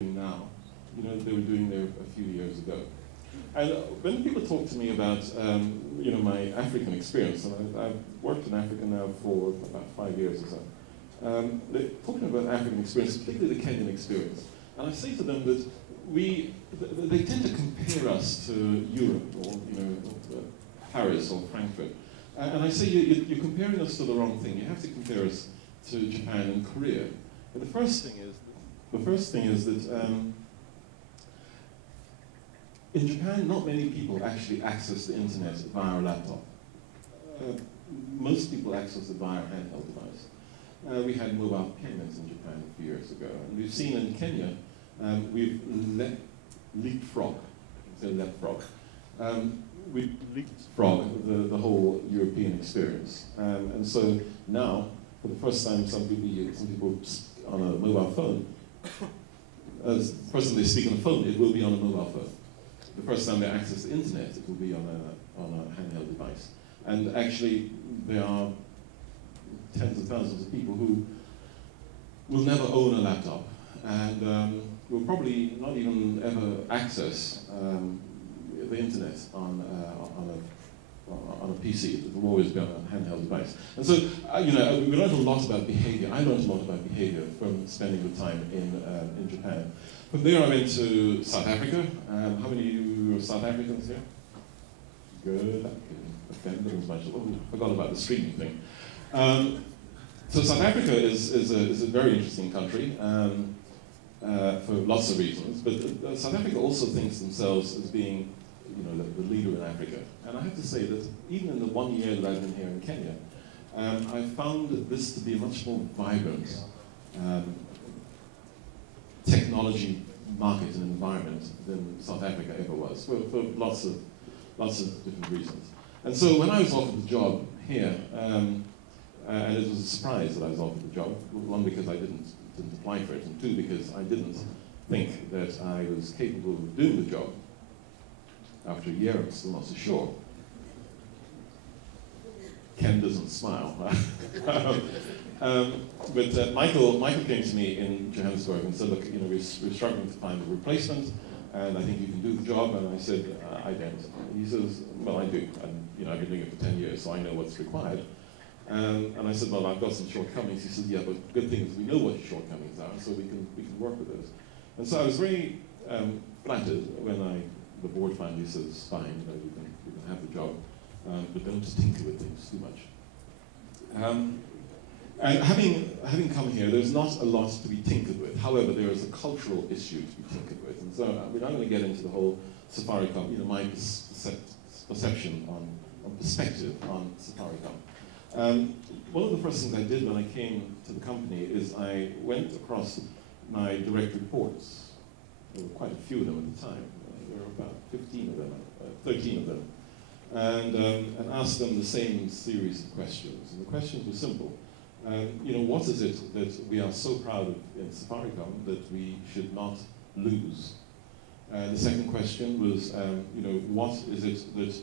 now. They were doing there a few years ago. And when people talk to me about, my African experience, and I've worked in Africa now for about 5 years or so, they're talking about African experience, particularly the Kenyan experience. And I say to them that they tend to compare us to Europe or, Paris or Frankfurt. And I say you're comparing us to the wrong thing. You have to compare us to Japan and Korea. And the first thing is that in Japan, not many people actually access the internet via a laptop. Most people access it via a handheld device. We had mobile payments in Japan a few years ago, and we've seen in Kenya, we've leapfrog. We've leapfrog the whole European experience, and so now, for the first time, some people on a mobile phone. As the person they speak on the phone, it will be on a mobile phone. The first time they access the internet, it will be on a handheld device. And actually, there are tens of thousands of people who will never own a laptop and will probably not even ever access the internet on a PC. It will always be on a handheld device. And so, we learned a lot about behavior. I learned a lot about behavior from spending the time in Japan. From there, I went to South Africa. How many of you are South Africans here? Good. I can offend them as much. Oh, I forgot about the streaming thing. So South Africa is a very interesting country for lots of reasons. But South Africa also thinks themselves as being, the leader in Africa. And I have to say that even in the 1 year that I've been here in Kenya, I found this to be a much more vibrant technology market and environment than South Africa ever was, for lots of different reasons. And so when I was offered the job here, and it was a surprise that I was offered the job, one, because I didn't apply for it, and two, because I didn't think that I was capable of doing the job. After a year, I'm still not so sure. Ken doesn't smile. But Michael came to me in Johannesburg and said, look, we're struggling to find a replacement, and I think you can do the job. And I said, I don't. He says, well, I do. And I've been doing it for 10 years, so I know what's required. And I said, well, I've got some shortcomings. He said, yeah, but the good thing is we know what your shortcomings are, so we can work with those. And so I was very flattered when the board finally says, fine, you can have the job, but don't tinker with things too much. And having come here, there's not a lot to be tinkered with. However, there is a cultural issue to be tinkered with. And so we're not going to get into the whole Safaricom, my perception on perspective on Safaricom. One of the first things I did when I came to the company is I went across my direct reports. There were quite a few of them at the time. There were about 15 of them, 13 of them. And asked them the same series of questions. And the questions were simple. What is it that we are so proud of in Safaricom that we should not lose? The second question was, what is it that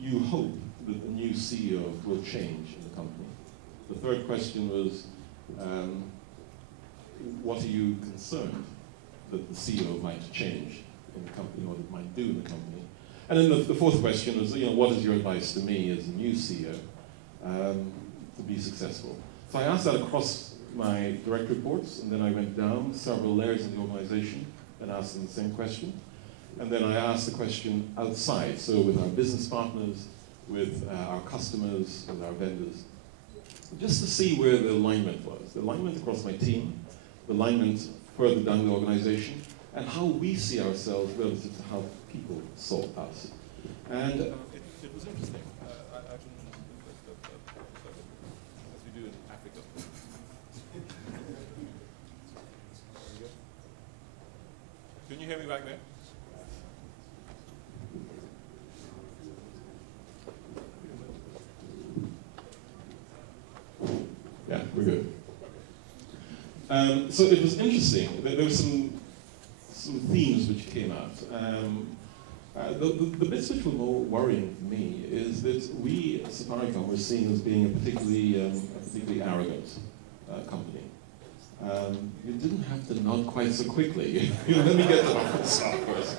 you hope that the new CEO will change in the company? The third question was, what are you concerned that the CEO might change in the company, what it might do in the company? And then the fourth question was, what is your advice to me as the new CEO to be successful? So I asked that across my direct reports, and then I went down several layers of the organization and asked them the same question. And then I asked the question outside, so with our business partners, with our customers, with our vendors, just to see where the alignment was. The alignment across my team, the alignment further down the organization, and how we see ourselves relative to how people saw us. And it was interesting. As we do in Africa. Can you hear me back there? Yeah, we're good. So it was interesting. There were some themes which came out. The bits which were more worrying for me is that we at Safaricom were seen as being a particularly arrogant company. You didn't have to nod quite so quickly. Let me get to my full stop first.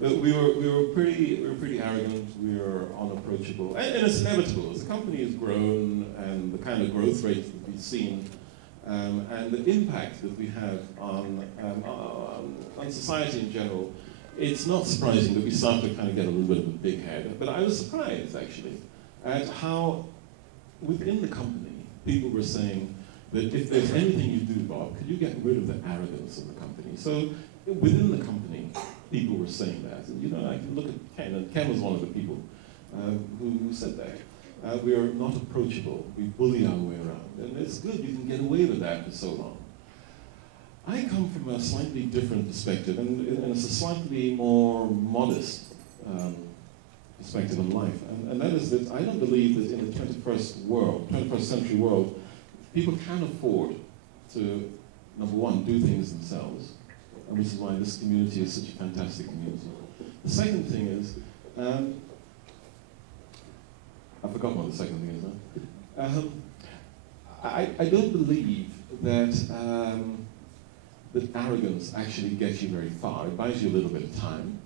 We were pretty arrogant. We were unapproachable, and it's inevitable as the company has grown and the kind of growth rates that we've seen, and the impact that we have on society in general. It's not surprising that we start to kind of get a little bit of a big head. But I was surprised actually at how within the company people were saying that if there's anything you do, Bob, could you get rid of the arrogance of the company? So within the company, people were saying that. And, you know, I can look at Ken, and Ken was one of the people who said that. We are not approachable. We bully our way around. And it's good, you can get away with that for so long. I come from a slightly different perspective, and it's a slightly more modest perspective on life. And that is that I don't believe that in the 21st century world, people can afford to, number one, do things themselves, and which is why this community is such a fantastic community. The second thing is, I've forgotten what the second thing is now. I don't believe that that arrogance actually gets you very far. It buys you a little bit of time,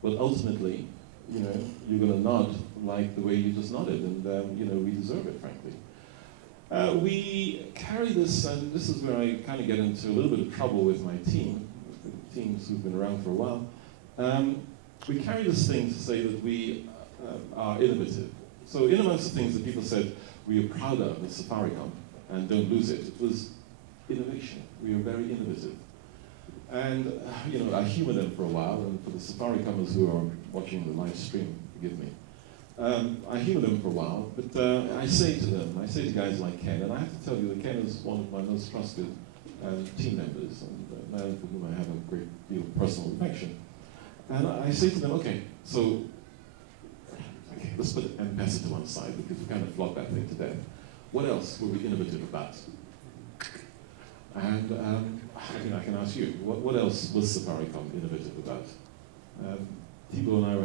but ultimately, you know, you're going to nod like the way you just nodded, and you know, we deserve it, frankly. We carry this, and this is where I kind of get into a little bit of trouble with my team, the teams who've been around for a while. We carry this thing to say that we are innovative. So in amongst the things that people said we are proud of at Safaricom, and don't lose it, it was innovation. We are very innovative. And you know, I humor them for a while, and for the Safaricomers who are watching the live stream, forgive me. I humor them for a while, but I say to them, I say to guys like Ken, and I have to tell you that Ken is one of my most trusted team members, and a man for whom I have a great deal of personal affection. And I say to them, okay, so let's put M-Pesa to one side, because we kind of flogged that thing to death. What else were we innovative about? And I can ask you, what else was Safaricom innovative about? Thibault and I were